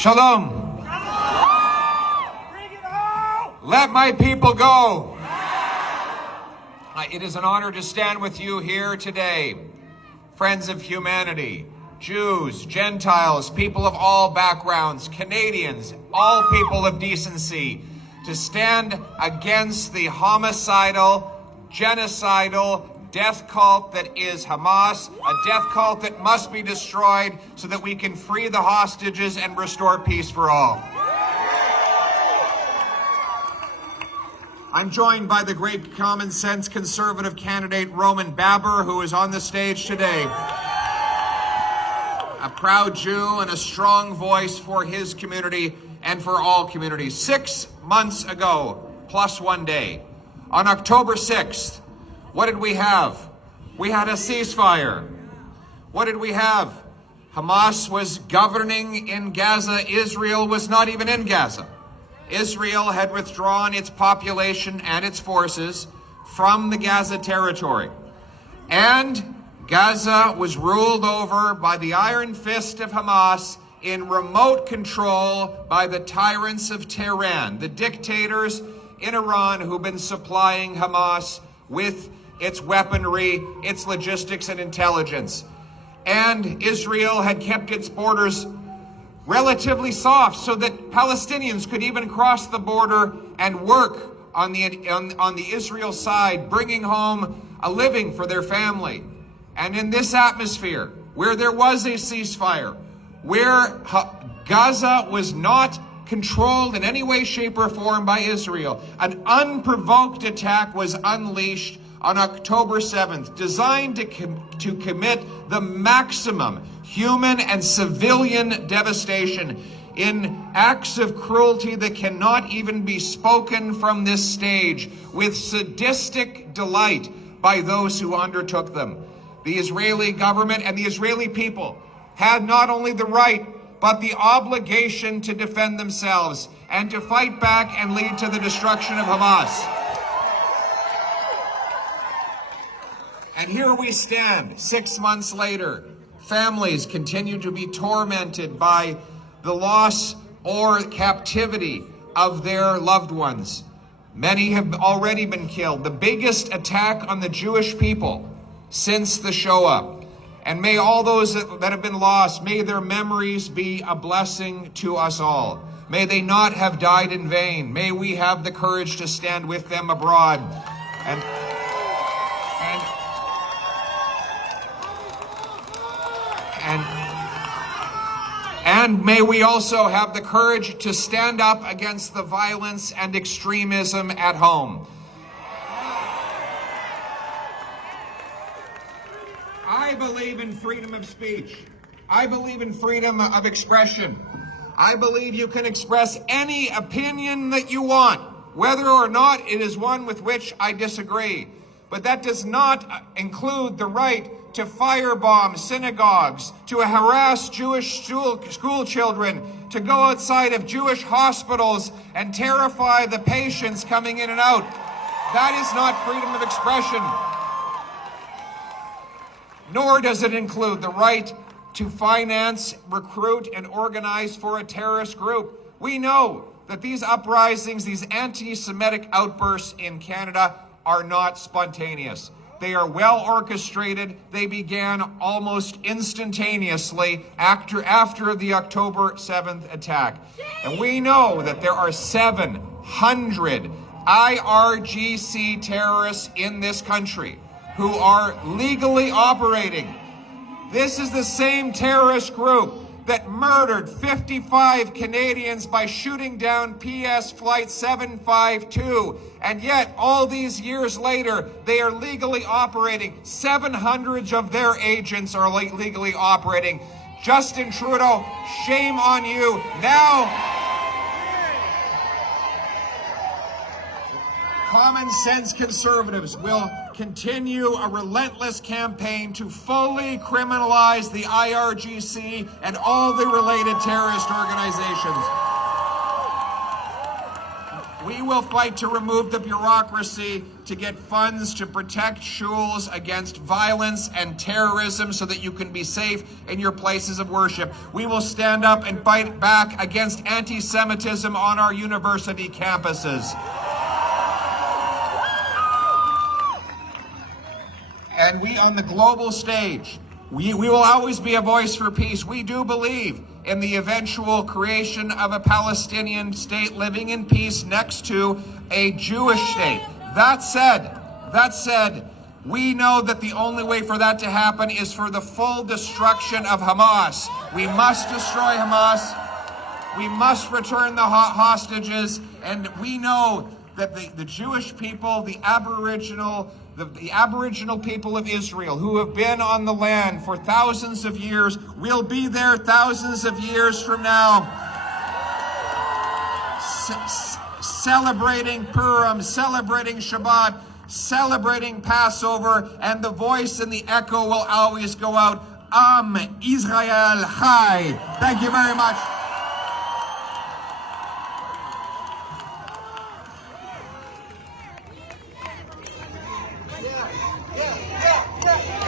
Shalom. Let my people go. It is an honor to stand with you here today, friends of humanity, Jews, Gentiles, people of all backgrounds, Canadians, all people of decency, to stand against the homicidal, genocidal death cult that is Hamas, a death cult that must be destroyed so that we can free the hostages and restore peace for all. I'm joined by the great common sense conservative candidate Roman Baber, who is on the stage today. A proud Jew and a strong voice for his community and for all communities. 6 months ago, plus 1 day, on October 6th, what did we have? We had a ceasefire. What did we have? Hamas was governing in Gaza. Israel was not even in Gaza. Israel had withdrawn its population and its forces from the Gaza territory. And Gaza was ruled over by the iron fist of Hamas in remote control by the tyrants of Tehran, the dictators in Iran who've been supplying Hamas with its weaponry, its logistics and intelligence. And Israel had kept its borders relatively soft so that Palestinians could even cross the border and work on the Israel side, bringing home a living for their family. And in this atmosphere, where there was a ceasefire, where Gaza was not controlled in any way, shape, or form by Israel, an unprovoked attack was unleashed on October 7th, designed to commit the maximum human and civilian devastation in acts of cruelty that cannot even be spoken from this stage, with sadistic delight by those who undertook them. The Israeli government and the Israeli people had not only the right, but the obligation to defend themselves and to fight back and lead to the destruction of Hamas. And here we stand, 6 months later. Families continue to be tormented by the loss or captivity of their loved ones. Many have already been killed. The biggest attack on the Jewish people since the Shoah. And may all those that have been lost, may their memories be a blessing to us all. May they not have died in vain. May we have the courage to stand with them abroad. And may we also have the courage to stand up against the violence and extremism at home. I believe in freedom of speech. I believe in freedom of expression. I believe you can express any opinion that you want, whether or not it is one with which I disagree. But that does not include the right to firebomb synagogues, to harass Jewish school children, to go outside of Jewish hospitals and terrify the patients coming in and out. That is not freedom of expression. Nor does it include the right to finance, recruit, and organize for a terrorist group. We know that these uprisings, these anti-Semitic outbursts in Canada are not spontaneous. They are well orchestrated. They began almost instantaneously after the October 7th attack. And we know that there are 700 IRGC terrorists in this country who are legally operating. This is the same terrorist group that murdered 55 Canadians by shooting down PS Flight 752. And yet, all these years later, they are legally operating. 700 of their agents are legally operating. Justin Trudeau, shame on you. Now, common sense conservatives will continue a relentless campaign to fully criminalize the IRGC and all the related terrorist organizations. We will fight to remove the bureaucracy, to get funds to protect shuls against violence and terrorism so that you can be safe in your places of worship. We will stand up and fight back against anti-Semitism on our university campuses. And we, on the global stage, we will always be a voice for peace. We do believe in the eventual creation of a Palestinian state living in peace next to a Jewish state. That said, we know that the only way for that to happen is for the full destruction of Hamas. We must destroy Hamas. We must return the hostages. And we know that the Jewish people, the Aboriginal people of Israel who have been on the land for thousands of years will be there thousands of years from now, celebrating Purim, celebrating Shabbat, celebrating Passover, and the voice and the echo will always go out, Am Israel Chai. Thank you very much. Yeah.